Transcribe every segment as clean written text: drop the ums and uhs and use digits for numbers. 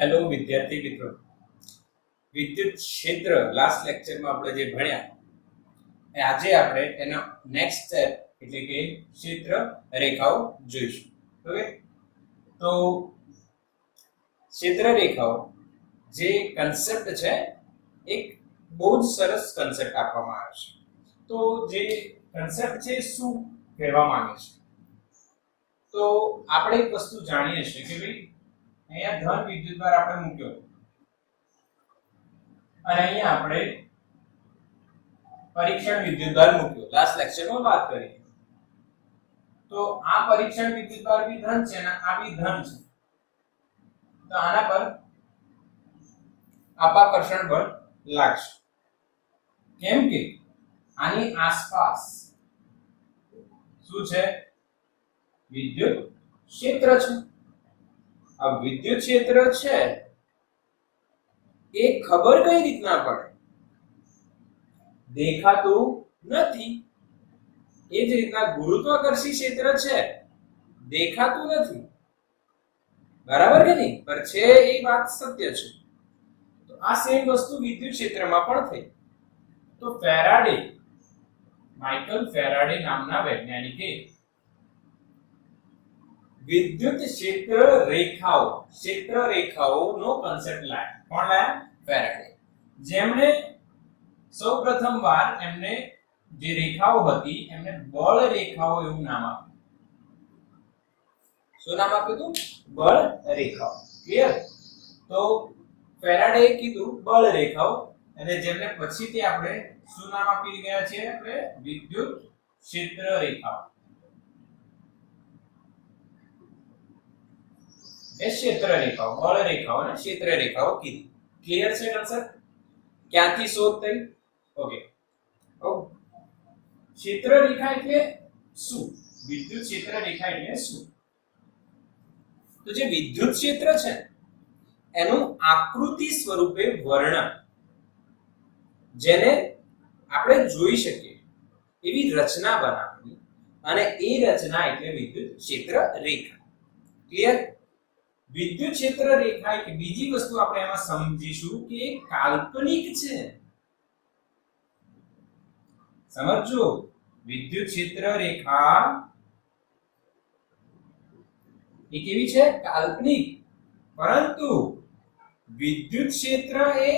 Hello વિદ્યાર્થી મિત્રો, વિદ્યુત ક્ષેત્ર લાસ્ટ લેક્ચરમાં આપણે જે ભણ્યા આજે આપણે એનો નેક્સ્ટ સ્ટેપ એટલે કે ક્ષેત્ર રેખાઓ જોઈશું. ઓકે, તો ક્ષેત્ર રેખાઓ જે કન્સેપ્ટ છે એક બહુ જ સરસ કન્સેપ્ટ આપવામાં આવ્યો છે. તો જે કન્સેપ્ટ છે શું કહેવા માંગે છે, તો આપણે એક વસ્તુ જાણીએ છીએ કે ભાઈ અહીંયા ધન વિદ્યુતભાર આપણે મૂક્યો અને અહીંયા આપણે પરીક્ષણ વિદ્યુતભાર મૂક્યો. લાસ્ટ લેક્ચરમાં વાત કરી. તો આ પરીક્ષણ વિદ્યુતભાર બી ધન છે અને આ બી ધન છે. તો આના પર અપાકર્ષણ બળ લાગશે, કેમ કે આની આસપાસ શું છે? વિદ્યુત ક્ષેત્ર છે. આ વિદ્યુત ક્ષેત્ર છે એ ખબર કઈ રીતના પડે? દેખાતું નથી. એ જ રીતના ગુરુત્વાકર્ષી ક્ષેત્ર છે, દેખાતું નથી, બરાબર કે નહીં? પર છે એ વાત સત્ય છે. તો આ સેમ વસ્તુ વિદ્યુત ક્ષેત્રમાં પણ થઈ. તો ફેરાડે, માઇકલ ફેરાડે નામના વૈજ્ઞાનિકે વિદ્યુત ક્ષેત્ર રેખાઓનો કન્સેપ્ટ લાવ્યા. કોણ લાવ્યા? ફેરાડે. જેમણે સૌપ્રથમ વાર એમને જે રેખાઓ હતી એમને બળ રેખાઓ એવું નામ આપ્યું. શું નામ આપ્યું હતું? બળ રેખાઓ. ક્લિયર? તો ફેરાડે કીધું બળ રેખાઓ, અને જેમને પછીથી આપણે શું નામ આપી ગયા છે? આપણે વિદ્યુત ક્ષેત્ર રેખાઓ. ક્ષેત્ર રેખાઓ, બળ રેખાઓ અને ક્ષેત્ર રેખાઓ કીધી. ક્લિયર છે કન્સેપ્ટ? ક્યાંથી શોધ થઈ? ઓકે. ક્ષેત્ર રેખા એટલે શું? વિદ્યુત ક્ષેત્ર રેખા એટલે શું? તો જે વિદ્યુત ક્ષેત્ર છે એનું આકૃતિ સ્વરૂપે વર્ણન, જેને આપણે જોઈ શકીએ એવી રચના બનાવવી, અને એ રચના એટલે વિદ્યુત ક્ષેત્ર રેખા. ક્લિયર? વિદ્યુત ક્ષેત્ર રેખા એક બીજી વસ્તુ આપણે એમાં સમજીશું કે એ કાલ્પનિક છે. સમજો, વિદ્યુત ક્ષેત્ર રેખા એ કેવી છે? કાલ્પનિક. પરંતુ વિદ્યુત ક્ષેત્ર એ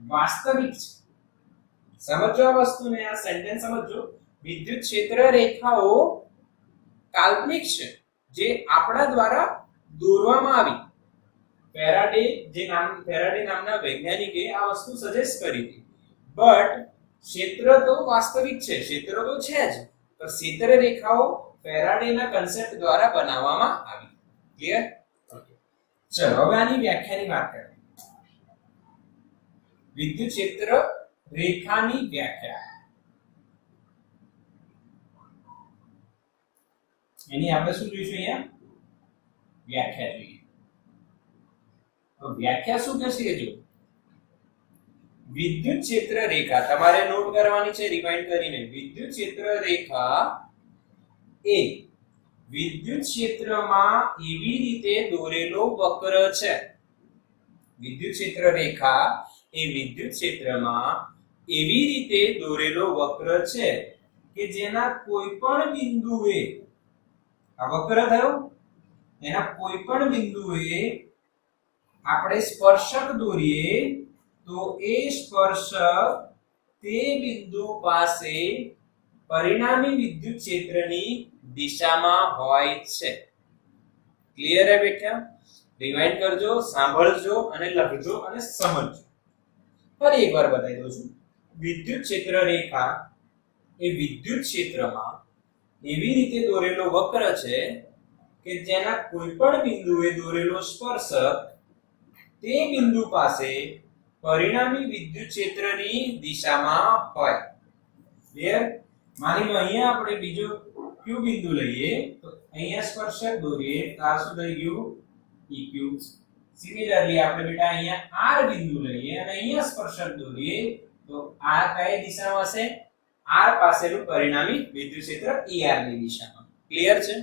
વાસ્તવિક છે. સમજો આ વસ્તુને, આ સેન્ટેન્સ સમજો. વિદ્યુત ક્ષેત્ર રેખાઓ કાલ્પનિક છે, જે આપણા દ્વારા દોરવામાં આવી. ફેરાડે નામના વૈજ્ઞાનિકે આ વસ્તુ સજેસ્ટ કરી હતી. બટ ક્ષેત્ર તો વાસ્તવિક છે, ક્ષેત્ર તો છે જ, તો ક્ષેત્ર રેખાઓ ફેરાડેના કન્સેપ્ટ દ્વારા બનાવવામાં આવી. ક્લિયર? ઓકે, ચલો હવે આની વ્યાખ્યાની વાત કરીએ. વિદ્યુત ક્ષેત્ર રેખાની વ્યાખ્યા, એની આપણે શું જોઈશું? અહીંયા વ્યાખ્યા જોઈએ. તો વ્યાખ્યા શું કહેશે? જો વિદ્યુત ક્ષેત્ર રેખા તમારે નોટ કરવાની છે રિમાઇન્ડ કરીને. વિદ્યુત ક્ષેત્ર રેખા એ વિદ્યુત ક્ષેત્રમાં એવી રીતે દોરેલો વક્ર છે. વિદ્યુત ક્ષેત્ર રેખા એ વિદ્યુત ક્ષેત્રમાં એવી રીતે દોરેલો વક્ર છે કે જેના કોઈ પણ બિંદુએ, આ વક્ર થયો, એના કોઈ પણ બિંદુએ આપણે સ્પર્શક દોરીએ તો એ સ્પર્શક તે બિંદુ પાસે પરિણામી વિદ્યુત ક્ષેત્રની દિશામાં હોય છે. ક્લિયર હે બેટા? રિવાઇન્ડ કરજો, સાંભળજો અને લખજો અને સમજજો. ફરી એકવાર બતાવી દઉં છું. વિદ્યુત ક્ષેત્ર રેખા એ વિદ્યુત ક્ષેત્રમાં એવી રીતે દોરેલો વક્ર છે કે જેના કોઈ પણ બિંદુએ દોરેલો સ્પર્શક તે બિંદુ પાસે પરિણામી વિદ્યુત ક્ષેત્રની દિશામાં હોય. ક્લિયર? માની લો અહીંયા આપણે બીજો ક્યુ બિંદુ લઈએ, તો અહીંયા સ્પર્શક દોરીએ તો આ શું થઈ ગયું? EQ. સિમિલરલી આપણે બેટા અહીંયા આર બિંદુ લઈએ અને અહીંયા સ્પર્શક દોરીએ તો આ કઈ દિશામાં હશે? આર પાસેનું પરિણામી વિદ્યુત ક્ષેત્ર ER ની દિશામાં. ક્લિયર છે?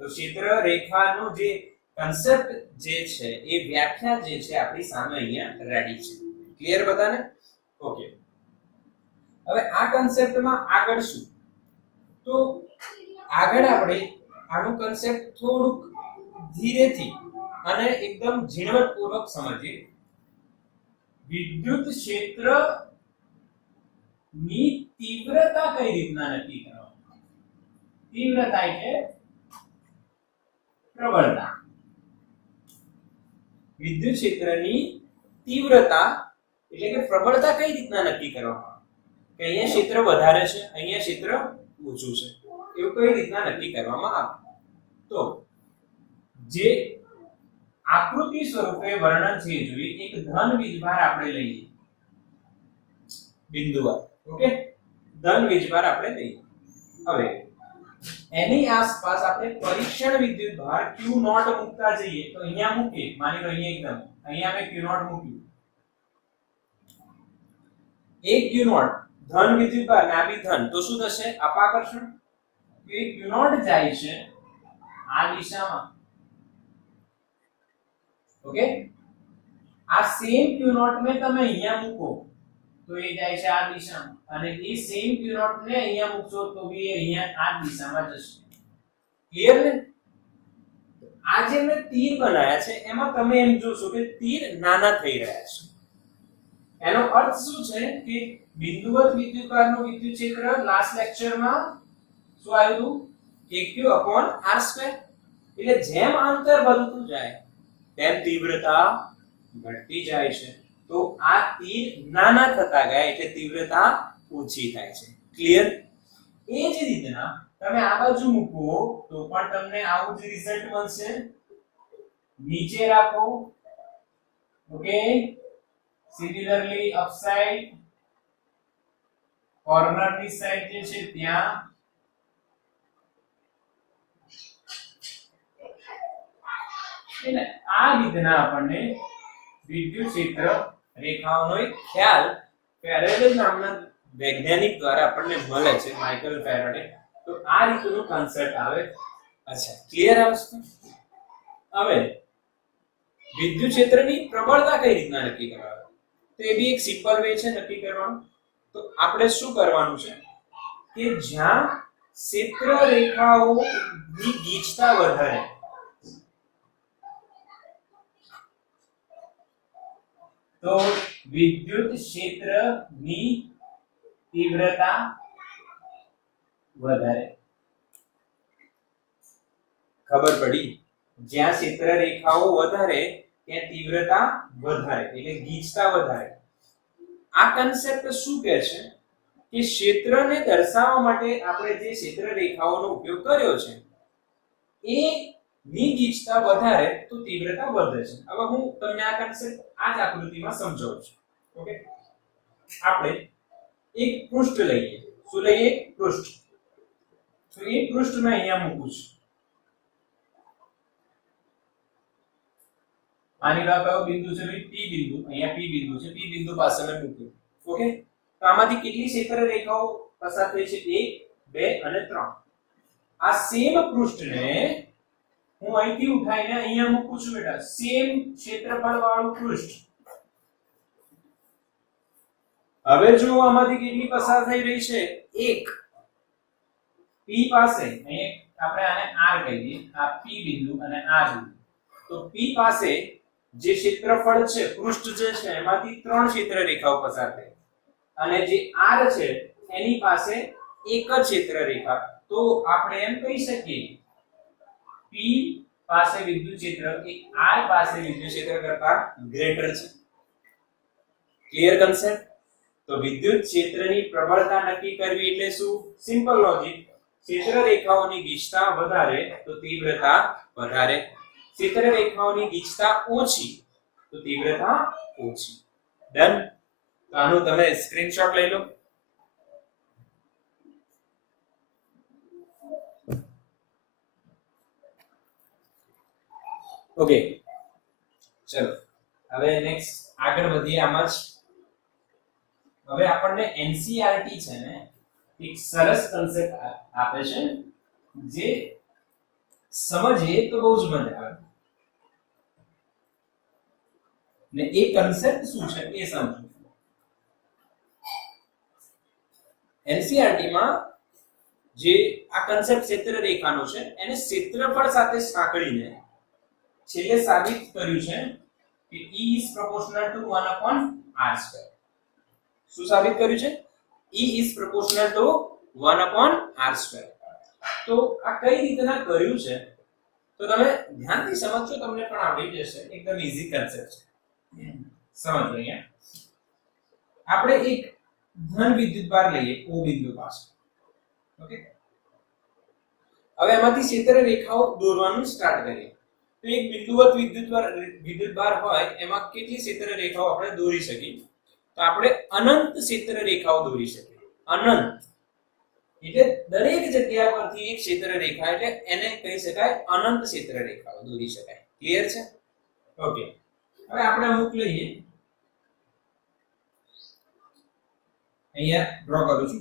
તો ક્ષેત્ર રેખાનો જે કન્સેપ્ટ જે છે એ વ્યાખ્યા જે છે આપણી સામે અહીંયા રેડી છે. ક્લિયર બધાને? ઓકે. હવે આ કન્સેપ્ટમાં આગળ શું? તો આગળ આપણે આનું કન્સેપ્ટ થોડુંક ધીરેથી અને એકદમ ઝીણવટપૂર્વક સમજીએ. વિદ્યુત ક્ષેત્ર ની તીવ્રતા કઈ રીતના નક્કી કરવામાં? તીવ્રતા એટલે પ્રબળતા. વિદ્યુત ક્ષેત્રની તીવ્રતા એટલે કે પ્રબળતા કઈ રીતના નક્કી કરવામાં? કે અહીંયા ક્ષેત્ર વધારે છે, અહીંયા ક્ષેત્ર ઓછું છે, એવું કઈ રીતના નક્કી કરવામાં આવે? તો જે આકૃતિ સ્વરૂપે વર્ણન છે જોઈએ. એક ધન વીજભાર આપણે લઈએ, બિંદુવાર. ઓકે, ધન વીજભાર આપણે લઈએ. હવે એની આસપાસ આપણે પરીક્ષણ વિદ્યુત ભાર Q0 મૂકતા જઈએ તો અહીંયા મૂકીએ. માની લો અહીંયા અહીંયા મેં Q0 મૂક્યું. એક Q0 ધન વિદ્યુત ભાર ને આ બી ધન, તો શું થશે? અપાકર્ષણ. કે Q0 જાય છે આ દિશામાં. ઓકે, આ સેમ Q0 ને તમે અહીંયા મૂકો તો એ જાય છે આ દિશામાં, અને એ સેમ Q0 ને અહીંયા મૂકશો તો બી અહીંયા આ દિશામાં જશે. ક્લિયર ને? આ જે મેં તીર બનાવ્યા છે એમાં તમે એમ જોશો કે તીર નાના થઈ રહ્યા છે. એનો અર્થ શું છે કે બિંદુવત વિદ્યુતભારનું વિદ્યુત ક્ષેત્ર લાસ્ટ લેક્ચરમાં શું આવ્યું? AQ/r². એટલે જેમ અંતર વધતું જાય તેમ તીવ્રતા ઘટતી જાય છે. તો આ તીર નાના થતા ગયા એટલે તીવ્રતા ઓછી થાય છે. ક્લિયર? એ જ રીતના તમે આ બાજુ મૂકો તો પણ તમને આવું જ રિઝલ્ટ મળશે. નીચે રાખો. ઓકે, સિમિલરલી અપસાઇડ કોર્નર ની સાઈડ જે છે ત્યાં એટલે આ રીતના આપણને વિદ્યુત ક્ષેત્ર રેખાઓનો એક ખ્યાલ ફેરાડે નામના વૈજ્ઞાનિક દ્વારા આપણને મળે છે, માઇકલ ફેરાડે. તો આ રીતનું કન્સેપ્ટ આવે. અચ્છા, ક્લિયર આ વસ્તુ? હવે વિદ્યુત ક્ષેત્રની પ્રબળતા કઈ રીતના નક્કી કરવાની? તો એ બી એક સિમ્પલ વે છે નક્કી કરવાનું. તો આપણે શું કરવાનું છે કે જ્યાં ક્ષેત્ર રેખાઓની ગીચતા વધારે, તો વિદ્યુત ક્ષેત્રની તીવ્રતા વધારે. ખબર પડી? જ્યાં ક્ષેત્ર રેખાઓ વધારે ત્યાં તીવ્રતા વધારે એટલે ગીચતા વધારે. આ કન્સેપ્ટ શું કહે છે કે ક્ષેત્રને દર્શાવવા માટે આપણે જે ક્ષેત્ર રેખાઓનો ઉપયોગ કર્યો છે એ ની ગીચતા વધારે તો તીવ્રતા વધે છે. હવે હું તમને આ કન્સેપ્ટ આ જ આકૃતિમાં સમજાવું છું. ઓકે, આપણે એક પૃષ્ઠ લઈએ. શું લઈએ? પૃષ્ઠ. તો એ પૃષ્ઠ મેં અહીંયા મૂકું છું. માની લો કયો બિંદુ છે? P બિંદુ. અહીંયા P બિંદુ છે. P બિંદુ પાસે મેં મૂક્યું. ઓકે, તો આમાંથી કેટલી ક્ષેત્ર રેખાઓ પસાર થઈ છે? 1, 2 અને 3. આ સેમ પૃષ્ઠને હું અહીંથી ઉઠાઈને અહીંયા મૂકું છું બેટા. સેમ ક્ષેત્રફળ વાળું પૃષ્ઠ. હવે જો આમાંથી કેટલી પસાર થઈ રહી છે? 1. P પાસે અહીંયા આપણે આને R કહીએ, આ P બિંદુ અને આ બિંદુ. તો P પાસે જે ક્ષેત્રફળ છે પૃષ્ઠ જે છે એમાંથી 3 ક્ષેત્ર રેખાઓ પસાર થઈ, અને જે R છે એની પાસે એક જ ક્ષેત્ર રેખા. તો આપણે એમ કહી શકીએ P પાસે વિદ્યુત ક્ષેત્ર એ R પાસે વિદ્યુત ક્ષેત્ર કરતા ગ્રેટર છે. Clear concept? તો વિદ્યુત ક્ષેત્રની પ્રબળતા નક્કી કરવી એટલે શું? Simple logic. ક્ષેત્ર રેખાઓની ગીચતા વધારે તો તીવ્રતા વધારે, ક્ષેત્ર રેખાઓની ગીચતા ઓછી તો તીવ્રતા ઓછી. ડન? તો આનું તમે સ્ક્રીનશોટ લઈ લો. ઓકે, ચલો હવે નેક્સ્ટ આગળ વધીએ આમાં જ. હવે આપણને એનસીઈઆરટી છે ને એક સરસ કન્સેપ્ટ આપે છે જે સમજીએ તો બહુ જ મજા આવે. ને એ કન્સેપ્ટ શું છે એ સમજો. એનસીઈઆરટી માં જે આ કન્સેપ્ટ ક્ષેત્ર રેખાનો છે એને ક્ષેત્રફળ સાથે સાંકળીને છેલ્લે સાબિત કર્યું છે કે E is proportional to 1/r². શું સાબિત કર્યું છે? E is proportional to 1/r². તો આ કઈ રીતના કર્યું છે તો તમે ધ્યાનથી સમજજો, તમને પણ આવડી જશે. એકદમ ઈઝી કન્સેપ્ટ છે, સમજો. અહીંયા આપણે એક ધન વિદ્યુતભાર લઈએ O બિંદુ પાસે. ઓકે, હવે એમાંથી ક્ષેત્ર રેખાઓ દોરવાનું સ્ટાર્ટ કરીએ. તો એક બિંદુવત વિદ્યુતભાર હોય એમાં કેટલી ક્ષેત્ર રેખાઓ આપણે દોરી શકીએ? તો આપણે અનંત ક્ષેત્ર રેખાઓ દોરી શકીએ. અનંત એટલે દરેક જગ્યા પરથી એક ક્ષેત્ર રેખા, એટલે એને કહી શકાય અનંત ક્ષેત્ર રેખાઓ દોરી શકાય. ક્લિયર છે? ઓકે, હવે આપણે અમુક લઈએ. અહીંયા ડ્રો કરું છું.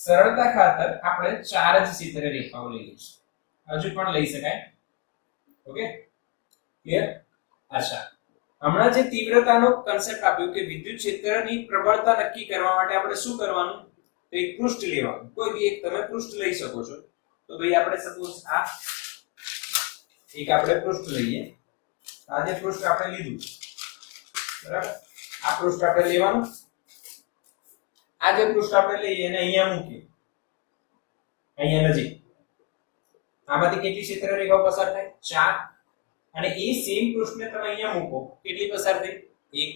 સરળતા ખાતર આપણે 4 જ ક્ષેત્ર રેખાઓ લઈએ છીએ. હજુ પણ લઈ શકાય. Okay, clear? અચ્છા, હમણાં જે તીવ્રતાનો કન્સેપ્ટ આપ્યો કે વિદ્યુત ક્ષેત્રની પ્રબળતા નક્કી કરવા માટે આપણે શું કરવાનું? તો એક પૃષ્ઠ લેવાનું. કોઈ બી એક તમે પૃષ્ઠ લઈ શકો છો. તો ભાઈ આપણે સપોઝ આ એક આપણે પૃષ્ઠ લઈએ. આ જે પૃષ્ઠ આપણે લીધું, બરાબર, આ પૃષ્ઠ આપણે લેવાનું. આ જે પૃષ્ઠ આપણે લઈએ અને અહીંયા મૂકીએ, અહીંયા નજીક. આમાંથી કેટલી ક્ષેત્ર રેખાઓ પસાર થાય? 4. અને એ સેમ પૃષ્ઠને તમે અહીંયા મૂકો, કેટલી પસાર થઈ? 1.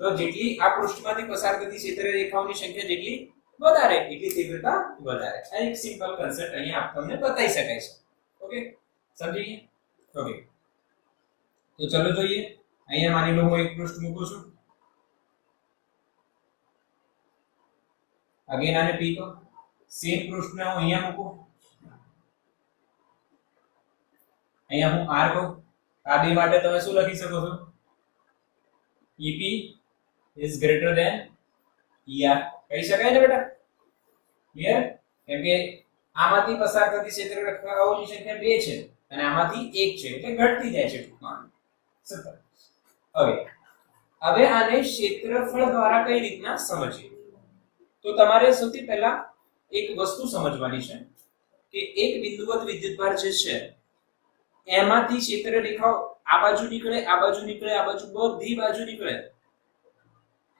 તો જેટલી આ પૃષ્ઠમાંથી પસાર થતી ક્ષેત્ર રેખાઓની સંખ્યા જેટલી વધારે એટલી તીવ્રતા વધારે. આ એક સિમ્પલ કન્સેપ્ટ અહીંયા તમને બતાવી શકાય છે. ઓકે, સમજી ગયા? ઓકે, તો ચલો જોઈએ. અહીંયા માની લો હું એક પૃષ્ઠ મૂકું છું. અગેન આને પી કહો. સેમ પૃષ્ઠને હું અહીંયા મૂકું. અહીંયા હું r કહું. આ બે માટે તમે શું લખી શકો છો? EP is greater than ER કહી શકાય ને બેટા? ક્લિયર? કેમ કે આમાંથી પસાર થતી ક્ષેત્ર રેખાઓની સંખ્યા 2 છે અને આમાંથી 1 છે, એટલે ઘટતી જાય છે ટૂંકમાં. સતત. હવે આને ક્ષેત્રફળ દ્વારા કઈ રીતના સમજીએ? તો તમારે સૌથી પહેલા એક વસ્તુ સમજવાની છે કે એક બિંદુવત વિદ્યુતભાર જે છે એમાંથી ક્ષેત્ર રેખાઓ આ બાજુ નીકળે, આ બાજુ નીકળે, આ બાજુ, બધી બાજુ નીકળે.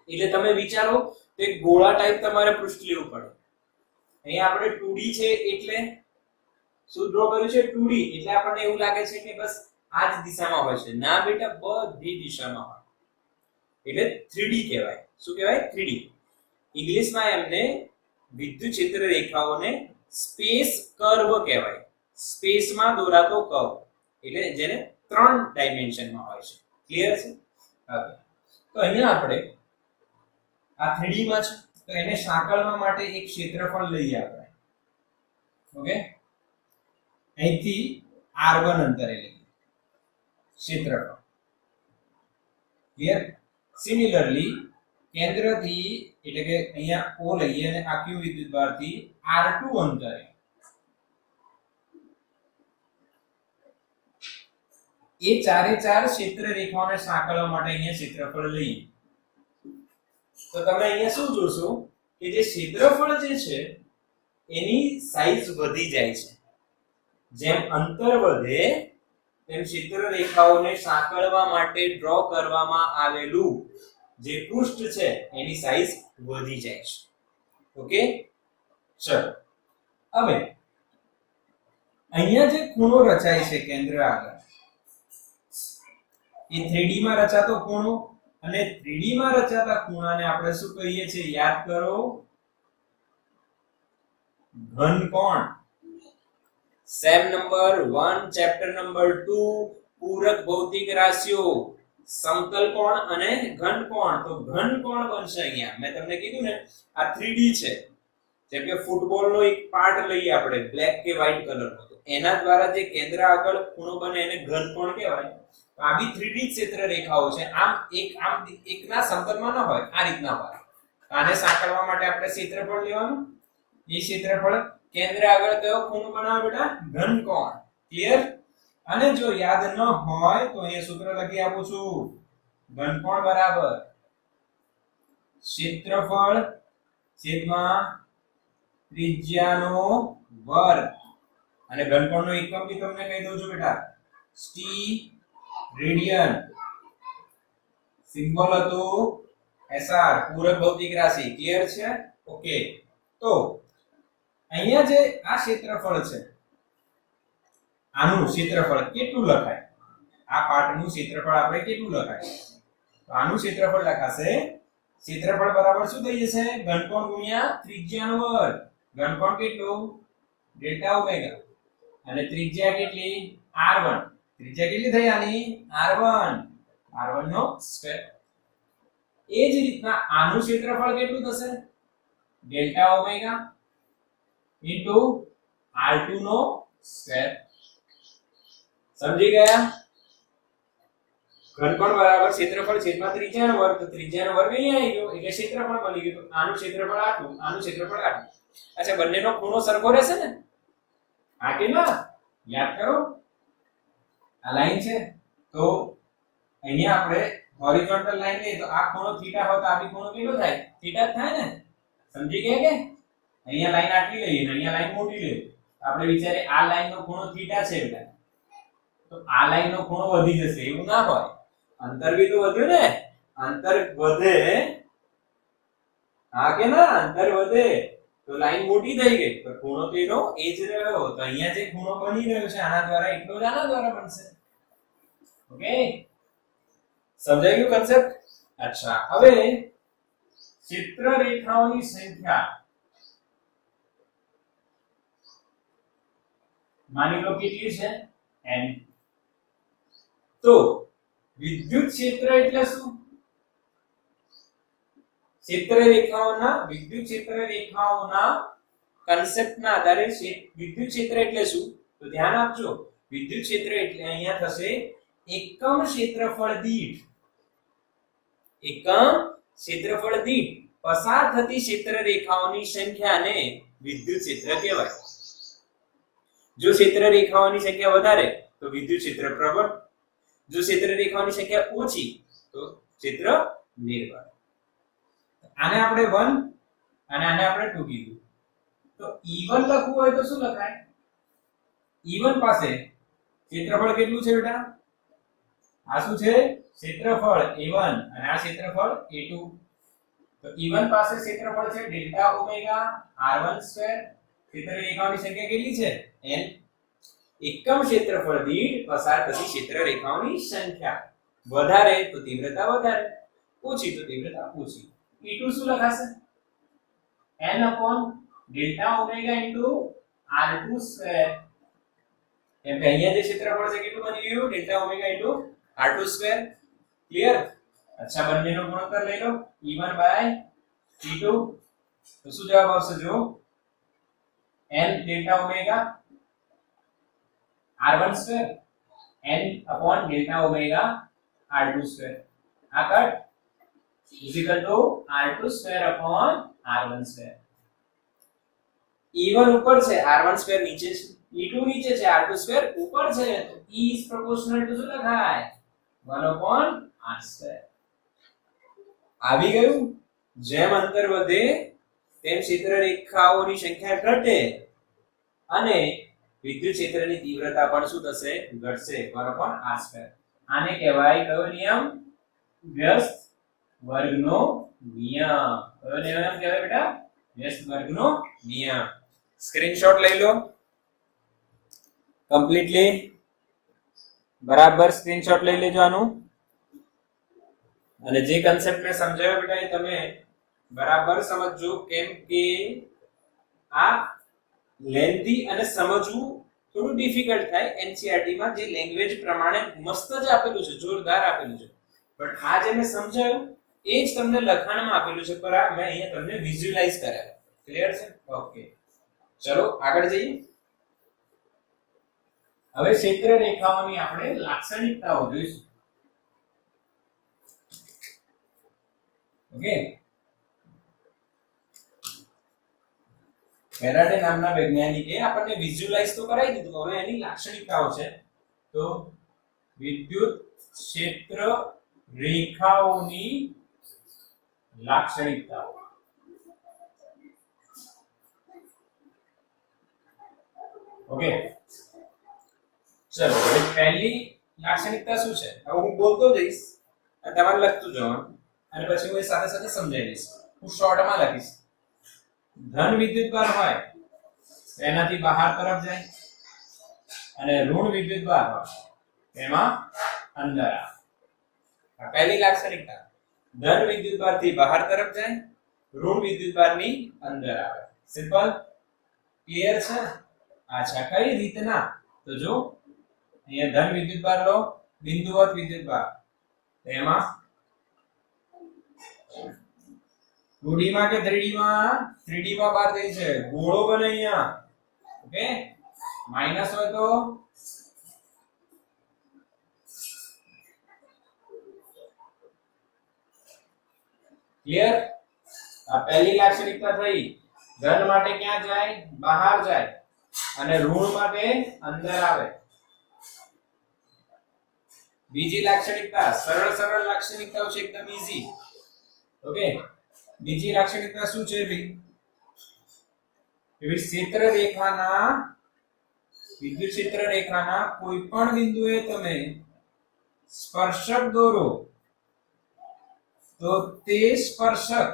એટલે તમે વિચારો તો એક ગોળા ટાઈપ તમારે પૃષ્ઠ લેવું પડે. અહીંયા આપણે 2D છે એટલે શું ડ્રો કર્યું છે? 2D. એટલે આપણને એવું લાગે છે કે બસ આ જ દિશામાં હોય છે. ના બેટા, બધી દિશામાં હોય. એટલે 3D કહેવાય. શું કહેવાય? 3D. ઇંગ્લિશમાં એમને વિદ્યુત ક્ષેત્ર રેખાઓને સ્પેસ કર્વ કહેવાય. સ્પેસમાં દોરાતો કર્વ, એટલે જેને 3 ડાયમેન્શનમાં હોય છે. ક્લિયર છે? હવે તો અહીંયા આપણે આ 3D માં છે તો એને સાંકળવા માટે એક ક્ષેત્રફળ લઈએ આપણે. ઓકે, અહીંથી r1 અંતરે લઈએ ક્ષેત્રફળ. ક્લિયર? સિમિલરલી કેન્દ્રથી, એટલે કે અહીંયા O લઈએ અને આ Q વિદ્યુતભારથી r2 અંતરે એ 4 ક્ષેત્ર રેખાઓને સાંકળવા માટે અહીંયા ક્ષેત્રફળ લઈએ. તો તમે અહીંયા શું જોશો કે જે ક્ષેત્રફળ જે છે એની સાઈઝ વધી જાય છે. જેમ અંતર વધે તેમ ક્ષેત્ર રેખાઓને સાંકળવા માટે ડ્રો કરવામાં આવેલું જે પૃષ્ઠ છે એની સાઈઝ વધી જાય છે. ઓકે, ચલો હવે અહીંયા જે ખૂણો રચાય છે કેન્દ્ર આગળ, એ 3D માં રચાતો ખૂણો, અને 3D માં રચાતા ખૂણાને આપણે શું કહીએ છીએ? યાદ કરો, ઘનકોણ. સેમ નંબર 1 ચેપ્ટર નંબર 2 પૂરક ભૌતિક રાશિઓ, સમતલ કોણ અને ઘનકોણ. તો ઘનકોણ બનશે અહીંયા. મેં તમને કીધું ને આ 3D છે. જેમ કે ફૂટબોલનો એક પાર્ટ લઈએ આપણે, બ્લેક કે વ્હાઇટ કલરનો, તો એના દ્વારા જે કેન્દ્ર આગળ ખૂણો બને એને ઘનકોણ કહેવાય. આ બી 3D ક્ષેત્ર રેખાઓ છે. આમ એકના સમતલમાં ન હોય, આ રીતના હોય. આને સાંકળવા માટે આપણે ક્ષેત્રફળ લેવાનું. એ ક્ષેત્રફળ કેન્દ્ર આગળ કયો ખૂણો બનાવે બેટા ઘનકોણ ક્લિયર અને જો યાદ ન હોય તો અહીંયા સૂત્ર લખી આપું છું ઘનકોણ બરાબર ક્ષેત્રફળ છેદમાં ત્રિજ્યાનો વર્ગ અને ઘનકોણનો એકમ બી તમને કહી દઉં છું બેટા સ્ટી રેડિયન સિમ્બોલ હતું SR પૂરક ભૌતિક રાશિ ક્લિયર છે ઓકે તો અહીંયા જે આ ક્ષેત્રફળ છે આનું ક્ષેત્રફળ કેટલું લખાય આ પાર્ટનું ક્ષેત્રફળ આપણે કેટલું લખાય તો આનું ક્ષેત્રફળ લખાશે ક્ષેત્રફળ બરાબર શું થઈ જશે ઘનકોણ ગુણ્યા ત્રિજ્યાનો વર્ગ ઘનકોણ કેટલું ડેલ્ટા ઓમેગા અને ત્રિજ્યા કેટલી r1 ત્રિજ્યા કેટલી થઈ આની r1 નો સ્ક્વેર એ જ રીતના આનું ક્ષેત્રફળ કેટલું થશે ડેલ્ટા ઓમેગા ઇન્ટુ r2 નો સ્ક્વેર સમજી ગયા ઘનકોણ બરાબર ક્ષેત્રફળ છેદમાં ત્રિજ્યાનો વર્ગ તો ત્રિજ્યાનો વર્ગ અહીંયા આવી ગયો એટલે ક્ષેત્રફળ બની ગયું તો આનું ક્ષેત્રફળ આટલું આનું ક્ષેત્રફળ આટલું અચ્છા બંનેનો ખૂણો સરખો રહેશે ને આ કે ના યાદ કરો આ લાઈન છે તો અહીંયા આપણે હોરિઝોન્ટલ લાઈન લઈએ તો આ ખૂણો થીટા હોય તો આ બી ખૂણો કેટલો થાય થીટા જ થાય ને સમજી ગયા કે અહીંયા લાઈન આટલી લઈએ અને અહીંયા લાઈન મોટી લઈએ આપણે વિચારીએ આ લાઈનનો ખૂણો થીટા છે બેટા તો આ લાઈનનો ખૂણો વધી જશે એવું ના હોય અંતર બી તો વધ્યું ને અંતર વધે હા કે ના અંતર વધે તો લાઈન મોટી થઈ ગઈ તો ખૂણો તો એનો એ જ રહ્યો તો અહીંયા જે ખૂણો બની રહ્યો છે આના દ્વારા એટલો જ આના દ્વારા બનશે ઓકે સમજાઈ ગયું કન્સેપ્ટ અચ્છા હવે ચિત્ર રેખાઓની સંખ્યા માની લો કેટલી છે n તો વિદ્યુત ક્ષેત્ર એટલે શું વિદ્યુત ક્ષેત્ર રેખાઓના કન્સેપ્ટના આધારે વિદ્યુત ક્ષેત્ર એટલે શું તો ધ્યાન આપજો વિદ્યુત ક્ષેત્ર એટલે અહીંયા થશે એકમ ક્ષેત્રફળ દીઠ પસાર થતી ક્ષેત્ર રેખાઓની સંખ્યાને વિદ્યુત ક્ષેત્ર કહેવાય જો ક્ષેત્ર રેખાઓની સંખ્યા વધારે તો વિદ્યુત ક્ષેત્ર પ્રબળ જો ક્ષેત્ર રેખાઓની સંખ્યા ઓછી તો ક્ષેત્ર નિર્બળ આને આપણે 1 અને આને આપણે 2 કીધું તો E1 લખવું હોય તો શું લખાય E1 પાસે ક્ષેત્રફળ કેટલું છે બેટા આ શું છે ક્ષેત્રફળ A1 અને આ ક્ષેત્રફળ A2 તો E1 પાસે ક્ષેત્રફળ છે ડેલ્ટા ઓમેગા r1 સ્ક્વેર ક્ષેત્ર રેખાઓની સંખ્યા કેટલી છે n એકમ ક્ષેત્રફળ દીઠ પસાર થતી ક્ષેત્ર રેખાઓની સંખ્યા વધારે તો તીવ્રતા વધારે ઓછી તો તીવ્રતા ઓછી E2 શું લખાશે n upon delta omega into r2 square એમ કે અહીંયા જે ક્ષેત્રફળ છે કેટલું બની ગયું delta omega into r2 square clear અચ્છા બંનેનો ગુણોત્તર લઈ લો E1 by E2 તો શું જવાબ આવશે જો n delta omega r1 square n upon delta omega r2 square આ cut is equal to r2 square upon r1 square E1 ઉપર છે r1 square નીચે છે E2 નીચે છે r2 square ઉપર છે તો E is proportional to શું લખાય 1 upon r square આવી ગયું જેમ અંતર વધે તેમ ક્ષેત્ર રેખાઓની સંખ્યા ઘટે અને વિદ્યુત ક્ષેત્રની તીવ્રતા પણ શું થશે ઘટશે 1 upon r square આને કહેવાય કયો નિયમ વ્યસ્ત વર્ગનો નિયમ કયો નિયમ કહેવાય બેટા વ્યસ્ત વર્ગનો નિયમ સ્ક્રીનશોટ લઈ લો કમ્પ્લીટલી બરાબર સ્ક્રીનશોટ લઈ લેજો આનું અને જે કન્સેપ્ટ મેં સમજાવ્યો બેટા એ તમે બરાબર સમજજો કેમ કે આ લેન્ધી અને સમજવું થોડું ડિફિકલ્ટ થાય એનસીઈઆરટી માં જે લેંગ્વેજ પ્રમાણે મસ્ત જ આપેલું છે જોરદાર આપેલું છે પણ આ જે મેં સમજાવ્યું એ જ તમને લખાણમાં આપેલું છે પર આ મેં અહીંયા તમને વિઝ્યુઅલાઇઝ કરાવ્યું ક્લિયર છે ઓકે ચલો આગળ જઈએ હવે ક્ષેત્ર રેખાઓની આપણે લાક્ષણિકતાઓ જોઈશું ઓકે ફેરાડે નામના વૈજ્ઞાનિકે આપણને વિઝ્યુઅલાઇઝ તો કરાવી દીધું, હવે એની લાક્ષણિકતાઓ છે. તો વિદ્યુત ક્ષેત્ર રેખાઓની લાક્ષણિકતાઓ. ઓકે, ચલો હવે પહેલી લાક્ષણિકતા શું છે? હવે હું બોલતો જઈશ અને તમારે લખતું જવાનું, અને પછી હું એ સાથે સાથે સમજાવી દઈશ. હું શોર્ટમાં લખીશ. ધન વિદ્યુતભાર હોય એનાથી બહાર તરફ જાય, અને ઋણ વિદ્યુતભાર હોય એમાં અંદર આવે. આ પહેલી લાક્ષણિકતા. ધન વિદ્યુતભારથી બહાર તરફ જાય, ઋણ વિદ્યુતભારની અંદર આવે. સિમ્પલ, ક્લિયર છે? અચ્છા, કઈ રીતના? તો જો અહીંયા ધન વિદ્યુતભાર લો, બિંદુવત વિદ્યુતભાર, એમાં 2D માં કે 3D માં? 3D માં બહાર થઈ છે, ગોળો બને અહીંયા. ઓકે, માઈનસ હોય તો ક્લિયર? આ પહેલી લાક્ષણિકતા થઈ. ધન માટે ક્યાં જાય? બહાર જાય, અને ઋણ માટે અંદર આવે. બીજી લાક્ષણિકતા, સરળ સરળ લાક્ષણિકતાઓ છે, એકદમ ઈઝી. ઓકે, બીજી લાક્ષણિકતા શું છે ભાઈ? એવી ક્ષેત્ર રેખાના, વિદ્યુત ક્ષેત્ર રેખાના કોઈ પણ બિંદુએ તમે સ્પર્શક દોરો તો તે સ્પર્શક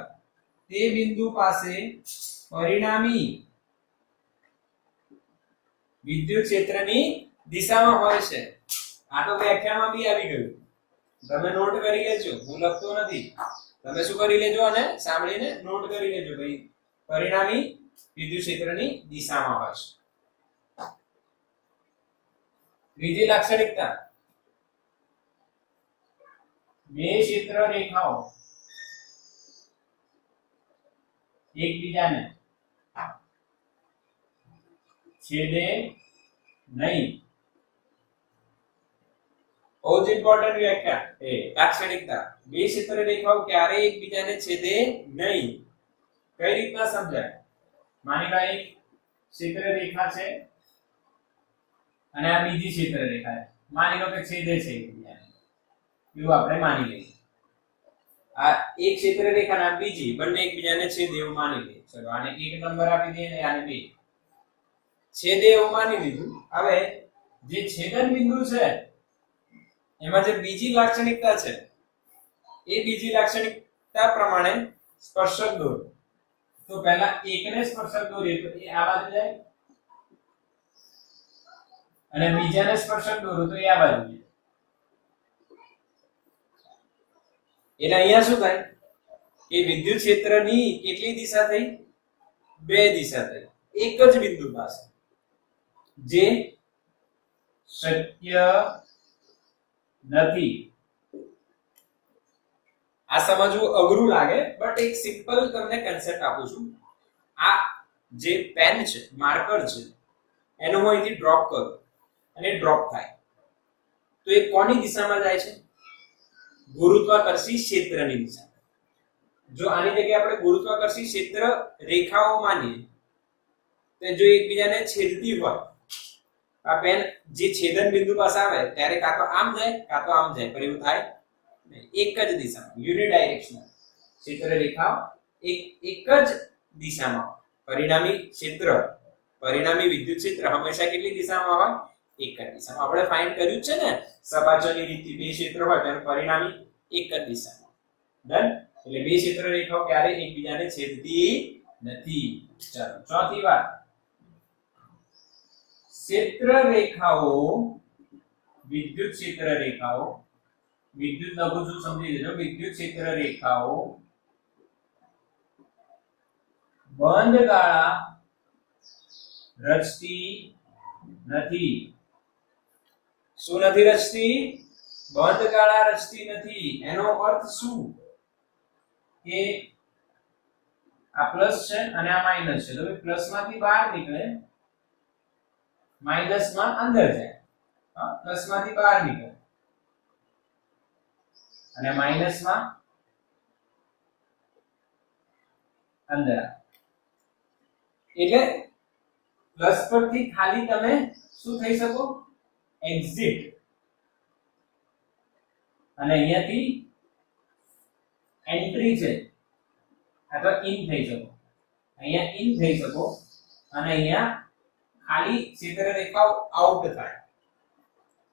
તે બિંદુ પાસે પરિણામી વિદ્યુત ક્ષેત્રની દિશામાં હોય છે. આ તો વ્યાખ્યામાં બી આવી ગયું, તમે નોટ કરી લેજો, હું લખતો નથી. તમે શું કરી લેજો, અને સાંભળીને નોટ કરી લેજો ભાઈ, પરિણામી વિદ્યુત ક્ષેત્રની દિશામાં હોય છે. ત્રીજી લાક્ષણિકતા, બે ક્ષેત્ર રેખાઓ એકબીજાને છેદે નહીં. બહુ જ ઇમ્પોર્ટન્ટ વ્યાખ્યા એ લાક્ષણિકતા. બે ક્ષેત્ર રેખાઓ ક્યારેય એકબીજાને છેદે નહીં. કઈ રીતના સમજાય? માની લો એક ક્ષેત્ર રેખા છે અને આ બીજી ક્ષેત્ર રેખા છે. માની લો કે છેદે છે એકબીજાને, એવું આપણે માની લઈએ. આ એક ક્ષેત્ર રેખા અને બીજી બંને એકબીજાને છેદે એવું માની લઈએ. ચલો આને 1 નંબર આપી દઈએ અને આને 2. છેદે એવું માની લીધું. હવે જે છેદન બિંદુ છે એમાં જે બીજી લાક્ષણિકતા છે એ બીજી લાક્ષણિકતા પ્રમાણે સ્પર્શક દોરો. તો પહેલા એકને સ્પર્શક દોરીએ તો એ આ બાજુ જાય, અને બીજાને સ્પર્શક દોરો તો એ આ બાજુ જાય. એટલે અહીંયા શું થાય કે વિદ્યુત ક્ષેત્રની કેટલી દિશા થઈ? 2 દિશા થઈ, એક જ બિંદુ પાસે. જે શક્ય નથી. આ સમજવું અઘરું લાગે, બટ એક સિમ્પલ તમને કન્સેપ્ટ આપું છું. આ જે પેન છે, માર્કર છે, એનો હું અહીંથી ડ્રોપ કરું અને ડ્રોપ થાય તો એ કોની દિશામાં જાય છે? ગુરુત્વાકર્ષી ક્ષેત્રની દિશા. જો આની જગ્યાએ આપણે ગુરુત્વાકર્ષી ક્ષેત્ર રેખાઓ માનીએ તો જો એકબીજાને છેદતી હોય, આ પેન જે છેદન બિંદુ પાસે આવે ત્યારે કાં તો આમ જાય કાં તો આમ જાય, પણ એવું થાય નહીં. એક જ દિશામાં, યુનિડાયરેક્શનલ ક્ષેત્ર રેખાઓ એક જ દિશામાં. પરિણામી ક્ષેત્ર, પરિણામી વિદ્યુત ક્ષેત્ર હંમેશા કેટલી દિશામાં હોય? એક જ દિશામાં. આપણે ફાઇન્ડ કર્યું છે ને સપાચોની રીતથી, બે ક્ષેત્ર હોય તેનું પરિણામી એક જ દિશામાં. ડન? એટલે બે ક્ષેત્ર રેખાઓ ક્યારેય એકબીજાને છેદતી નથી. ચાલો ચોથી વાત, ક્ષેત્ર રેખાઓ, વિદ્યુત ક્ષેત્ર રેખાઓ, વિદ્યુત લખું છું સમજી લેજો, વિદ્યુત ક્ષેત્ર રેખાઓ બંધ ગાળા રચતી નથી. શું નથી રચતી? બંધ ગાળા રચતી નથી. એનો અર્થ શું? કે આ પ્લસ છે અને આ માઈનસ છે, તો પ્લસ માંથી બહાર નીકળે, માઈનસ માં અંદર જાય. પ્લસ માંથી બહાર નીકળે અને માઈનસ માં અંદર આવે. એટલે પ્લસ પરથી ખાલી તમે શું થઈ શકો એક્ઝિટ અને અહીંયાથી એન્ટ્રી છે અથવા ઇન થઈ શકો અહીંયા ઇન થઈ શકો અને અહીંયા ખાલી ક્ષેત્ર રેખાઓ આઉટ થાય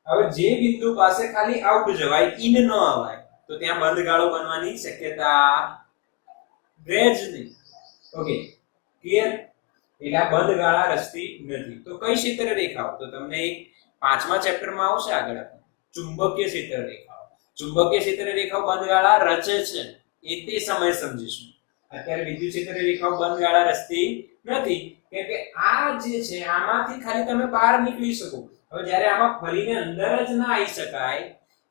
હવે જે બિંદુ પાસે ખાલી આઉટ જવાય ઇન ન આવાય તો ત્યાં બંધ ગાળો બનવાની શક્યતા રહે જ નહીં ઓકે ક્લિયર એટલે આ બંધ ગાળા રચતી નથી તો કઈ ક્ષેત્ર રેખાઓ તો તમને એક 5મા ચેપ્ટરમાં આવશે આગળ ચુંબકીય ક્ષેત્ર રેખાઓ ચુંબકીય ક્ષેત્ર રેખાઓ બંધ ગાળા રચે છે એ તે સમય સમજીશું અત્યારે વિદ્યુત ક્ષેત્ર રેખાઓ બંધ ગાળા રચતી નથી કેમ કે આ જે છે આમાંથી ખાલી તમે બહાર નીકળી શકો હવે જ્યારે આમાં ફરીને અંદર જ ના આવી શકાય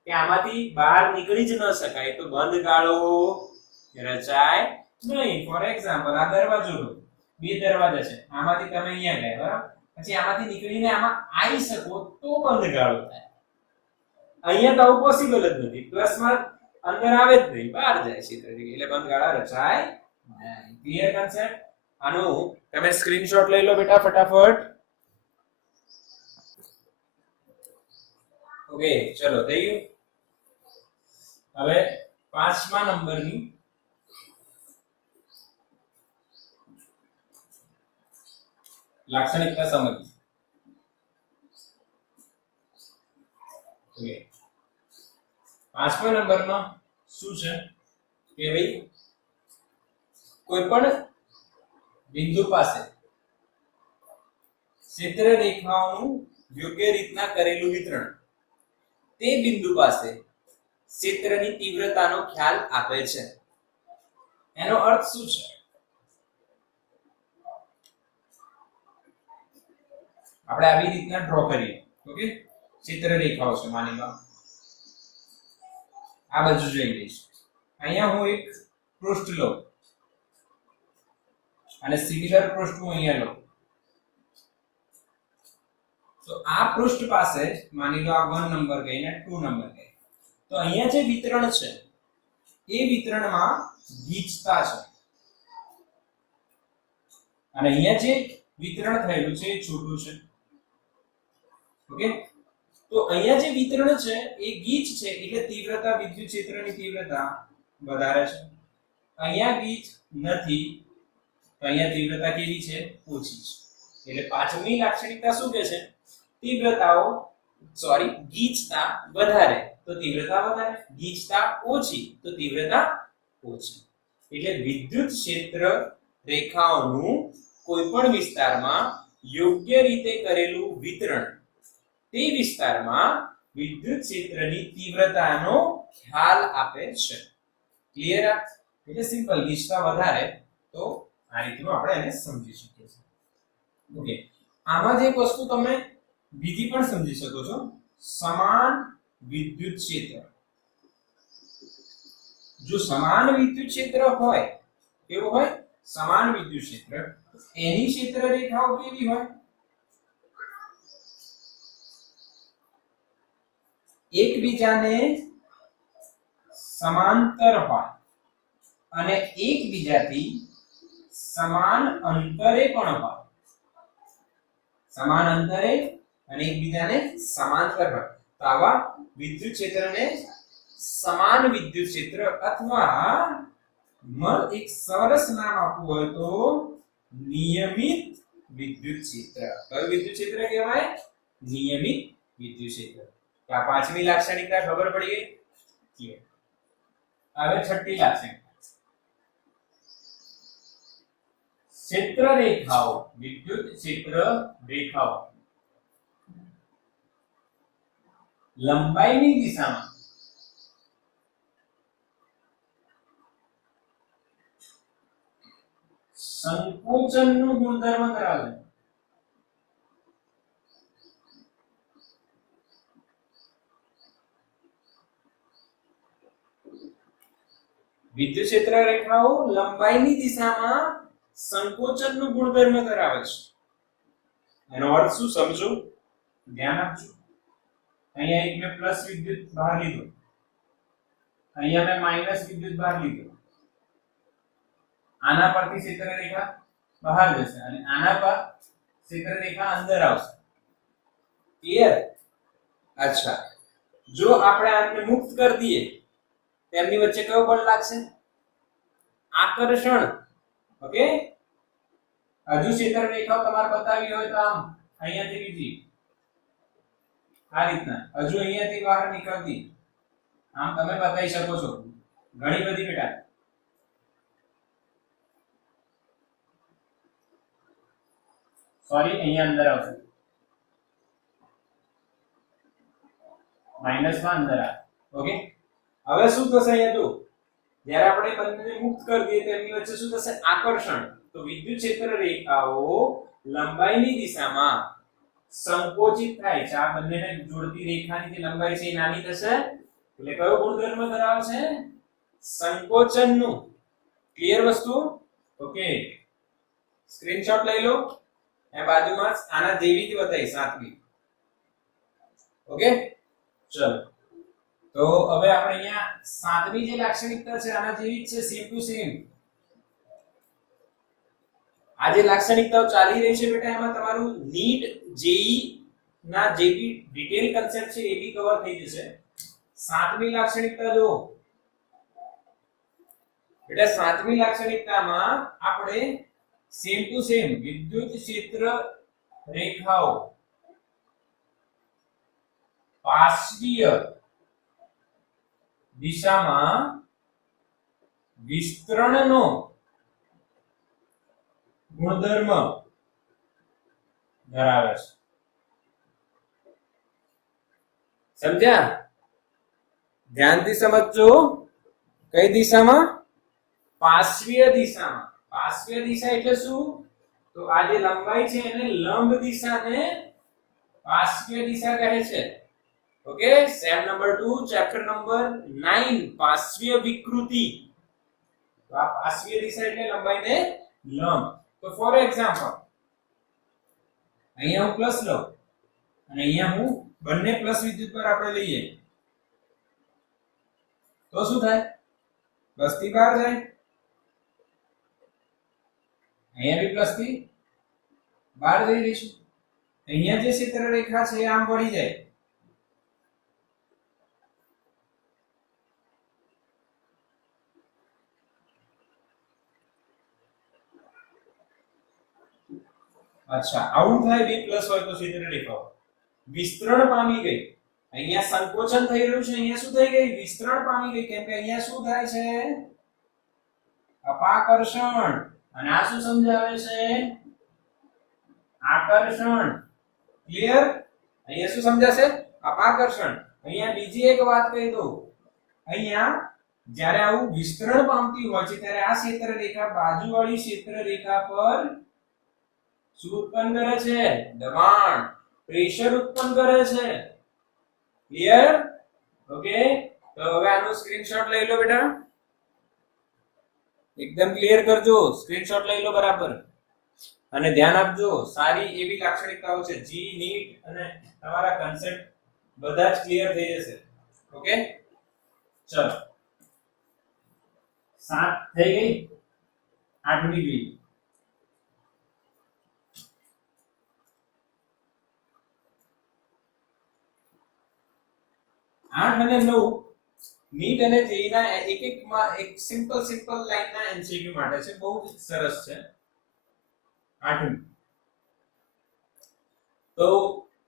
કે આમાંથી બહાર નીકળી જ ન શકાય તો બંધ ગાળો રચાય નહીં ફોર એક્ઝામ્પલ આ દરવાજો લો બે દરવાજા છે આમાંથી તમે અહીંયા ગયા બરાબર પછી આમાંથી નીકળીને આમાં આવી શકો તો બંધ ગાળો થાય અહીંયા તો આવું પોસિબલ જ નથી પ્લસમાં અંદર આવે જ નહીં બહાર જાય છે એટલે બંધ ગાળા રચાય નહીં ક્લિયર કન્સેપ્ટ આનું તમે સ્ક્રીનશોટ લઈ લો બેટા ફટાફટ ઓકે ચલો થઈ ગયું હવે 5મા નંબરની લાક્ષણિકતા સમજી ઓકે 5મા નંબરમાં શું છે કે ભાઈ કોઈ પણ બિંદુ પાસે ક્ષેત્ર રેખાઓનું યોગ્ય રીતના કરેલું વિતરણ તે બિંદુ પાસે ક્ષેત્રની તીવ્રતાનો ખ્યાલ આપે છે એનો અર્થ શું છે આપણે આવી રીતના ડ્રો કરીએ ઓકે ક્ષેત્ર રેખાઓ છે માની લો આ બાજુ જોઈ લઈશ અહીંયા હું એક પૃષ્ઠ લઉં અને સિમિલર પૃષ્ઠ હું અહીંયા લઉં તો આ પૃષ્ઠ પાસે માની લો આ 1 નંબર ગઈ ને 2 નંબર ગઈ તો અહીંયા જે વિતરણ છે એ વિતરણમાં ગીચતા છે અને અહીંયા જે વિતરણ થયેલું છે એ છૂટું છે ઓકે તો અહીંયા જે વિતરણ છે એ ગીચ છે એટલે તીવ્રતા વિદ્યુત ક્ષેત્રની તીવ્રતા વધારે છે અહીંયા ગીચ નથી તો અહીંયા તીવ્રતા કેવી છે ઓછી છે એટલે 5મી લાક્ષણિકતા શું કહે છે ગીચતા વધારે તો તીવ્રતા વધારે ગીચતા ઓછી તો તીવ્રતા ઓછી એટલે વિદ્યુત ક્ષેત્ર રેખાઓનું કોઈ પણ વિસ્તારમાં યોગ્ય રીતે કરેલું વિતરણ તે વિસ્તારમાં વિદ્યુત ક્ષેત્રની તીવ્રતાનો ખ્યાલ આપે છે ક્લિયર એટલે સિમ્પલ ગીચતા વધારે તો આ રીતનું આપણે એને સમજી શકીએ છીએ ઓકે આમાં જે વસ્તુ તમે બીજી પણ સમજી શકો છો સમાન વિદ્યુત ક્ષેત્ર જો સમાન વિદ્યુત ક્ષેત્ર હોય કેવું હોય સમાન વિદ્યુત ક્ષેત્ર એની ક્ષેત્ર રેખાઓ કેવી હોય એકબીજાને સમાંતર હોય અને એકબીજાથી સમાન અંતરે પણ હોય સમાન અંતરે અને એકબીજાને સમાંતર હોય તો આવા વિદ્યુત ક્ષેત્રને સમાન વિદ્યુત ક્ષેત્ર અથવા એક સરસ નામ આપવું હોય તો નિયમિત વિદ્યુત ક્ષેત્ર કયું વિદ્યુત ક્ષેત્ર કહેવાય નિયમિત વિદ્યુત ક્ષેત્ર તો આ 5મી લાક્ષણિકતા ખબર પડી ગઈ હવે 6ઠી લાક્ષણિકતા ક્ષેત્ર રેખાઓ વિદ્યુત ક્ષેત્ર રેખાઓ લંબાઈની દિશામાં સંકોચનનું ગુણધર્મ ધરાવે વિદ્યુત ક્ષેત્ર રેખાઓ લંબાઈની દિશામાં સંકોચનનું ગુણધર્મ ધરાવે છે એનો અર્થ શું સમજો ધ્યાન આપજો અહીંયા એક મેં પ્લસ વિદ્યુત બહાર લીધો અહીંયા મેં માઈનસ વિદ્યુત બહાર લીધો આના પરથી ક્ષેત્ર રેખા બહાર જશે અને આના પર ક્ષેત્ર રેખા અંદર આવશે. ક્લિયર? અચ્છા, જો આપણે આને મુક્ત કરી દઈએ તેમની વચ્ચે કયો બળ લાગશે? આકર્ષણ. ઓકે, હજુ ક્ષેત્ર રેખાઓ તમારે બતાવી હોય તો આમ અહીંયાથી બીજી આ રીતના હજુ અહીંયાથી બહાર નીકળતી આમ તમે બતાવી શકો છો ઘણી બધી બેટા. સોરી, અહીંયા અંદર આવશે માઈનસ માં અંદર આવે. ઓકે, હવે શું થશે અહીંયા તો જ્યારે આપણે બંનેને મુક્ત કરી દઈએ તો એમની વચ્ચે શું થશે? આકર્ષણ. તો વિદ્યુત ક્ષેત્ર રેખાઓ લંબાઈની દિશામાં સંકોચિત થાય છે. આ બંનેને જોડતી રેખાની જે લંબાઈ છે એ નાની થશે એટલે કયો ગુણધર્મ ધરાવશે? સંકોચનનું. ક્લિયર વસ્તુ? ઓકે, સ્ક્રીનશોટ લઈ લો. એ બાજુમાં આના જેવી જ બતાવી સાતમી. ઓકે, ચલો તો હવે આપણે અહીંયા સાતમી જે લાક્ષણિકતા છે આના જેવી જ છે, સેમ ટુ સેમ. આ જે લાક્ષણિકતાઓ ચાલી રહી છે બેટા એમાં તમારું નીટ જેઈ ના જે બી ડિટેલ કન્સેપ્ટ છે એ બી કવર થઈ જશે. સાતમી લાક્ષણિકતા જો બેટા, સાતમી લાક્ષણિકતામાં આપણે સેમ ટુ સેમ વિદ્યુત ક્ષેત્ર રેખાઓ પાર્શ્વીય દિશામાં વિસ્તરણનો ગુણધર્મ ધરાવે છે. સમજ્યા? ધ્યાનથી સમજજો. કઈ દિશામાં? પાર્શ્વીય દિશામાં. પાર્શ્વીય દિશા એટલે શું? તો આ જે લંબાઈ છે એને લંબ દિશાને પાર્શ્વીય દિશા કહે છે. Okay, same number 2 chapter number 9 પાર્શ્વીય વિકૃતિ. તો આ પાર્શ્વીય દિશા એટલે લંબાઈને લંબ. તો ફોર એક્ઝામ્પલ અહીંયા હું પ્લસ લઉં અને અહીંયા હું બંને પ્લસ વિદ્યુત પર આપણે લઈએ તો શું થાય? પ્લસ થી બહાર જાય. અહીંયા બી પ્લસ થી બહાર જઈ રહી છે. અહીંયા જે ક્ષેત્ર રેખા છે આમ વળી જાય. અચ્છા, આવું થાય બે પ્લસ હોય તો ક્ષેત્ર રેખાઓ વિસ્તરણ પામી ગઈ. અહીંયા સંકોચન થઈ રહ્યું છે, અહીંયા શું થઈ ગઈ? વિસ્તરણ પામી ગઈ. કેમ કે અહીંયા શું થાય છે? અપાકર્ષણ. અને આ શું સમજાવે છે? આકર્ષણ. ક્લિયર? અહીંયા શું સમજાશે? અપાકર્ષણ. અહીંયા બીજી એક વાત કહી દઉં. અહીંયા જ્યારે આવું વિસ્તરણ પામતી હોય છે ત્યારે આ ક્ષેત્ર રેખા બાજુવાળી ક્ષેત્ર રેખા પર શું ઉત્પન્ન કરે છે? દબાણ, પ્રેશર ઉત્પન્ન કરે છે. ક્લિયર? ઓકે, તો હવે આનો સ્ક્રીનશોટ લઈ લો બેટા. એકદમ ક્લિયર કરજો, સ્ક્રીનશોટ લઈ લો બરાબર અને ધ્યાન આપજો. સારી એવી લાક્ષણિકતાઓ છે. જી નીટ અને તમારા કન્સેપ્ટ બધા જ ક્લિયર થઈ જશે. ઓકે, ચલો 7 થઈ ગઈ, 8મી ગઈ. 8 અને 9 નીટ અને જેઈ ના એક એક માં એક સિમ્પલ લાઈન ના એમસીક્યુ માટે છે. બહુ જ સરસ છે. 8મી તો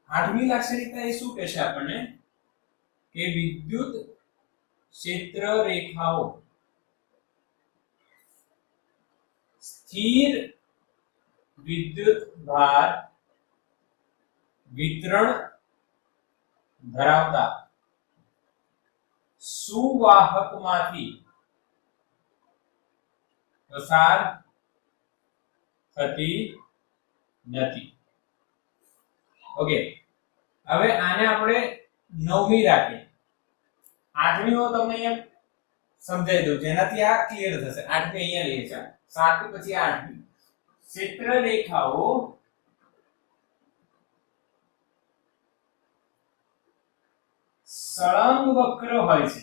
8મી લાક્ષણિકતા એ શું કહેશે આપણને કે વિદ્યુત ક્ષેત્ર રેખાઓ સ્થિર વિદ્યુત ભાર વિતરણ ધરાવતા સુવાહકમાંથી પસાર થતી નથી. ઓકે, હવે આને આપણે 9મી રાખીએ. 8મી હું તમને અહીંયા સમજાવી દઉં જેનાથી આ ક્લિયર થશે. 8મી અહીંયા લઈએ છે, 7 પછી 8મી. ક્ષેત્ર રેખાઓ સળંગ વક્ર હોય છે.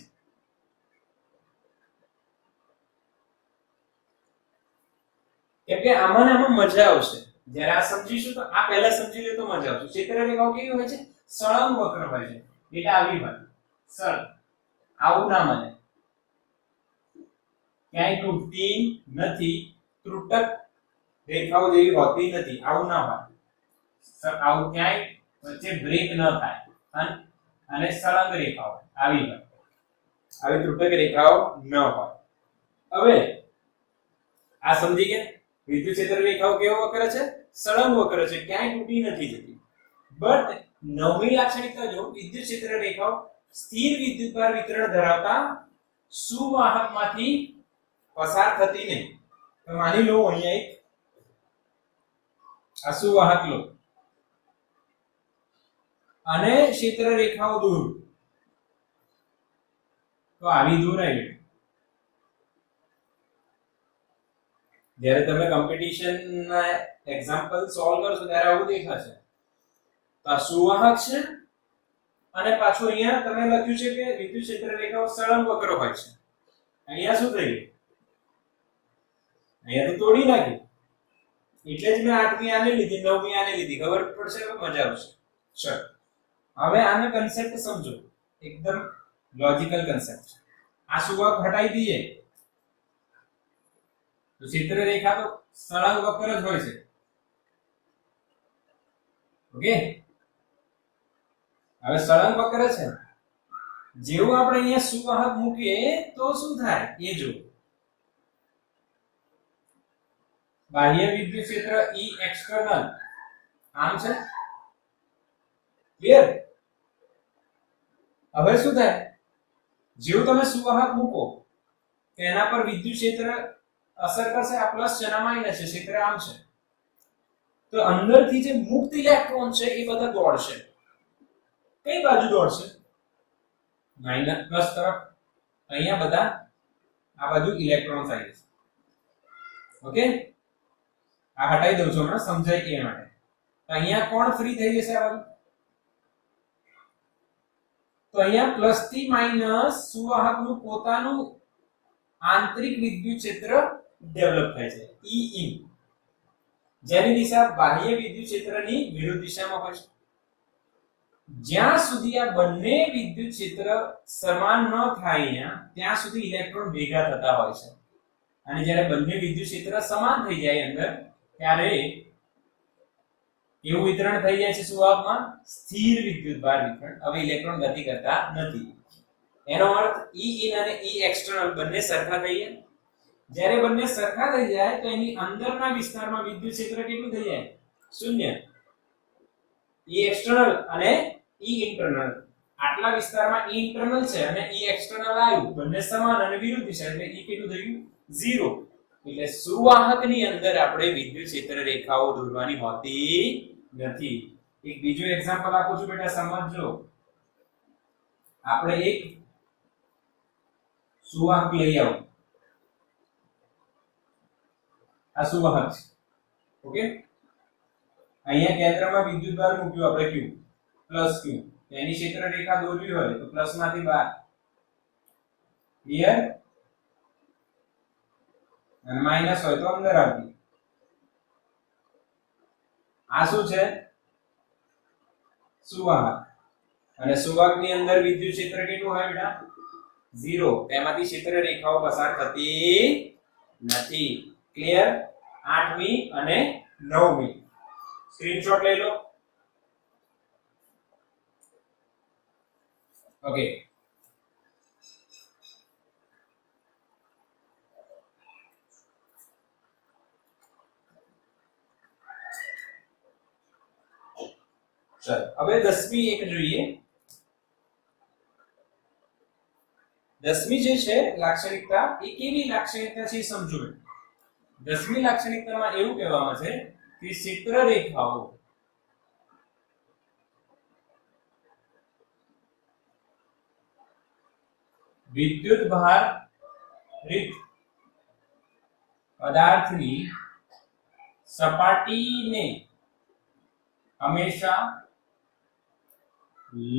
કેમ કે આમાં ને આમાં મજા આવશે. જ્યારે આ સમજીશું તો આ પહેલા સમજી લે તો મજા આવશે. ક્ષેત્ર રેખાઓ કેવી હોય છે? સળંગ વક્ર હોય છે. એટલે આવી હોય સળંગ, આવું ના બને, ક્યાંય તૂટતી નથી, ત્રુટક રેખાઓ જેવી હોતી નથી, આવું ના હોય. આવું ક્યાંય વચ્ચે બ્રેક ન થાય અને સળંગ રેખાઓ આવી હોય, આવી ત્રુટક રેખાઓ ન હોય. હવે આ સમજી ગયા? વિદ્યુત ક્ષેત્ર રેખાઓ કેવો વક્ર છે? સળંગ વક્ર છે, ક્યાંય તૂટી નથી જતી. બટ નવમી લાક્ષણિકતા જો, વિદ્યુત ક્ષેત્ર રેખાઓ સ્થિર વિદ્યુતભાર વિતરણ ધરાવતા સુવાહકમાંથી પસાર થતી નહીં. તો માની લો અહીંયા એક આ સુવાહક લો અને ક્ષેત્ર રેખાઓ દૂર, તો આવી દૂર આવી. જ્યારે તમે કોમ્પિટિશન ના એક્ઝામ્પલ સોલ્વ કરશો ત્યારે આવું દેખાશે. તો આ સુવાહક છે અને પાછું અહીંયા તમે લખ્યું છે કે વિદ્યુત ક્ષેત્ર રેખાઓ સળંગ વક્ર હોય છે. અહીંયા શું થયું? અહીંયા તો તોડી નાખી. એટલે જ મેં 8મી આને લીધી, 9મી આને લીધી. ખબર પડશે તો મજા આવશે. ચલો હવે આનો કન્સેપ્ટ સમજો, એકદમ લોજિકલ કન્સેપ્ટ. આ સુવાહક હટાઈ દઈએ તો ક્ષેત્ર રેખા તો સળંગ વક્ર જ હોય છે. ઓકે, હવે સળંગ વક્ર છે, જેવું આપણે અહીંયા સુવાહક મૂકીએ તો શું થાય એ જો. બાહ્ય વિદ્યુત ક્ષેત્ર E એક્સટર્નલ આમ છે, ક્લિયર? હવે શું થાય? જેવું તમે સુવાહક મૂકો તેના પર વિદ્યુત ક્ષેત્ર અસર કરશે. આ પ્લસ છે, આ માઈનસ છે, ક્ષેત્ર આમ છે. તો અંદરથી જે મુક્ત ઇલેક્ટ્રોન છે એ બધા દોડશે. કઈ બાજુ દોડશે? માઈનસ પ્લસ તરફ. અહીંયા બધા આ બાજુ ઇલેક્ટ્રોન આવી જશે. ઓકે, આ હટાઈ દઉં છું હમણાં સમજાય એ માટે. તો અહીંયા કોણ ફ્રી થઈ જશે આ બાજુ? તો અહીંયા પ્લસ થી માઈનસ સુવાહકનું પોતાનું આંતરિક વિદ્યુત ક્ષેત્ર ડેવલપ થાય છે, E in, જેની દિશા બાહ્ય વિદ્યુત ક્ષેત્રની વિરુદ્ધ દિશામાં હોય છે. જ્યાં સુધી આ બંને વિદ્યુત ક્ષેત્ર સમાન ન થાય ત્યાં સુધી ઇલેક્ટ્રોન ભેગા થતા હોય છે. અને જ્યારે બંને વિદ્યુત ક્ષેત્ર સમાન થઈ જાય અંદર, ત્યારે એવું વિતરણ થઈ જાય છે સુવાહકમાં? સ્થિર વિદ્યુતભાર વિતરણ. હવે ઇલેક્ટ્રોન ગતિ કરતા નથી. એનો અર્થ E in અને E external બંને સરખા થઈ જાય. જ્યારે બંને સરખા થઈ જાય તો એની અંદરના વિસ્તારમાં વિદ્યુત ક્ષેત્ર કેટલું થઈ જાય? શૂન્ય. E external અને E internal, આટલા વિસ્તારમાં E internal છે અને E external આવ્યું, બંને સમાન અને વિરુદ્ધ દિશા, એટલે E કેટલું થયું? 0. એટલે સુવાહકની અંદર આપણે વિદ્યુત ક્ષેત્ર રેખાઓ દોરવાની હોતી નથી. એક બીજું એક્ઝામ્પલ આપું છું બેટા, સમજજો. આપણે એક સુવાહક લઈ આવો. આ સુવાહક છે, ઓકે. અહીંયા કેન્દ્રમાં વિદ્યુતભાર મૂક્યો આપણે Q પ્લસ Q. એની ક્ષેત્ર રેખા દોરવી હોય તો પ્લસ માંથી 12, ક્લિયર? અને માઈનસ હોય તો અંદર આવતી. આ શું છે? સુવાહક. અને સુવાહકની અંદર વિદ્યુત ક્ષેત્ર કેટલું હોય બેટા? 0. તેમાંથી ક્ષેત્ર રેખાઓ પસાર થતી નથી. ક્લિયર? 8મી અને 9મી સ્ક્રીનશોટ લઈ લો. ઓકે, ચલો હવે 10મી એક જોઈએ. 10મી જે છે લાક્ષણિકતા, એ કેવી લાક્ષણિકતા છે સમજો. 10મી લાક્ષણિકતામાં એવું કહેવામાં છે કે ક્ષેત્ર રેખાઓ વિદ્યુત ભારિત પદાર્થની સપાટીને હંમેશા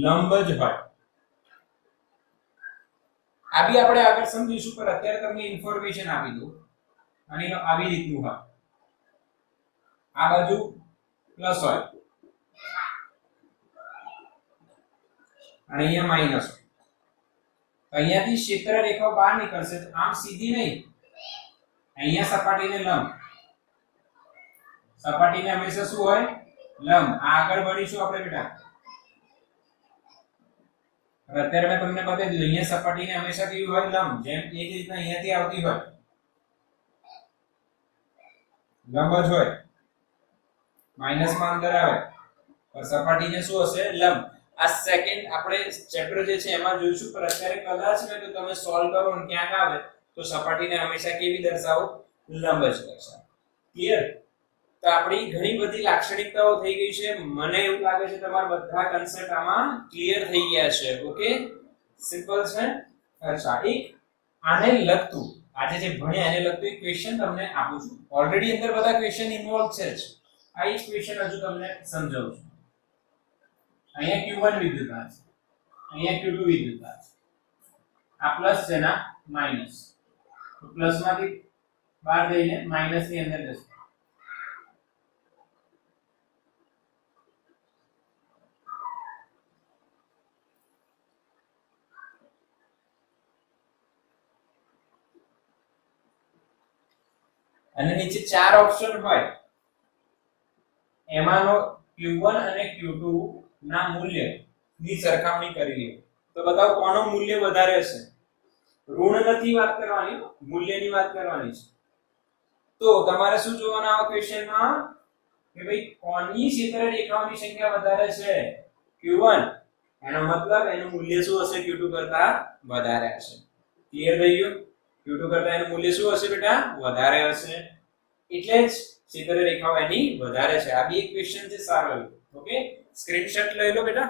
લંબ જ હોય. આ બી આપણે આગળ સમજીશું, પણ અત્યારે તમને ઇન્ફોર્મેશન આપી દઉં. અને આવી રીતનું હોય. આ બાજુ પ્લસ હોય અને અહીંયા માઈનસ હોય, અહીંયાથી ક્ષેત્ર રેખા બહાર નીકળશે, આમ સીધી નહીં, અહીંયા સપાટીને લંબ, સપાટીને હંમેશા શું હોય લંબ. આગળ વળીશું આપણે બેટા. અત્યારે મેં તમને બતાવી દીધું, અહીંયા સપાટીને હંમેશા કેવી હોય લંબ, જેમ એ જ રીતના અહીંયાથી આવતી હોય લંબ જ હોય, માઈનસ માં અંદર આવે પણ સપાટીને શું હશે લંબ. આ સેકન્ડ આપણે ચેપ્ટર જે છે એમાં જોઈશું, પણ અત્યારે કદાચ ને તો તમે સોલ્વ કરો અને ક્યાંક આવે તો સપાટીને હંમેશા કેવી દર્શાવો લંબ જ દર્શાવો. ક્લિયર? તો આપણી ઘણી બધી લાક્ષણિકતાઓ થઈ ગઈ છે. મને એવું લાગે છે તમારા બધા કન્સેપ્ટ આમાં ક્લિયર થઈ ગયા છે. ઓકે, સિમ્પલ છે. અચ્છા, એક આને લગતું આજે જે ભણ્યા એને લગતું એક ક્વેશ્ચન તમને આપું છું. ઓલરેડી અંદર બધા ક્વેશ્ચન ઇન્વોલ્વ છે જ. આ એક ક્વેશ્ચન હજુ તમને સમજાવું છું. અહીંયા q1 વિદ્યુતભાર છે, અહીંયા q2 વિદ્યુતભાર છે, આ પ્લસ છે ના માઈનસ, તો પ્લસ માંથી બહાર જઈને માઈનસ ની અંદર જશે. અને નીચે ચાર ઓપ્શન હોય, એમાંનો q1 અને q2 ના મૂલ્ય ની સરખામણી કરી લો તો બતાવો કોનું મૂલ્ય વધારે છે. ઋણ નથી વાત કરવાની, મૂલ્યની વાત કરવાની છે. તો તમારે શું જોવાનું આ ક્વેશ્ચનમાં કે ભાઈ કોની ક્ષેત્ર રેખાઓની સંખ્યા વધારે છે q1, એનો મતલબ એનું મૂલ્ય શું હશે q2 કરતા વધારે હશે. ક્લિયર થઈ ગયું? q2 કરતા એનું મૂલ્ય શું હશે બેટા વધારે હશે, એટલે જ ક્ષેત્ર રેખાઓ એની વધારે છે. આ બી એક ક્વેશ્ચન છે સારો. ઓકે, સ્ક્રીનશોટ લઈ લો બેટા.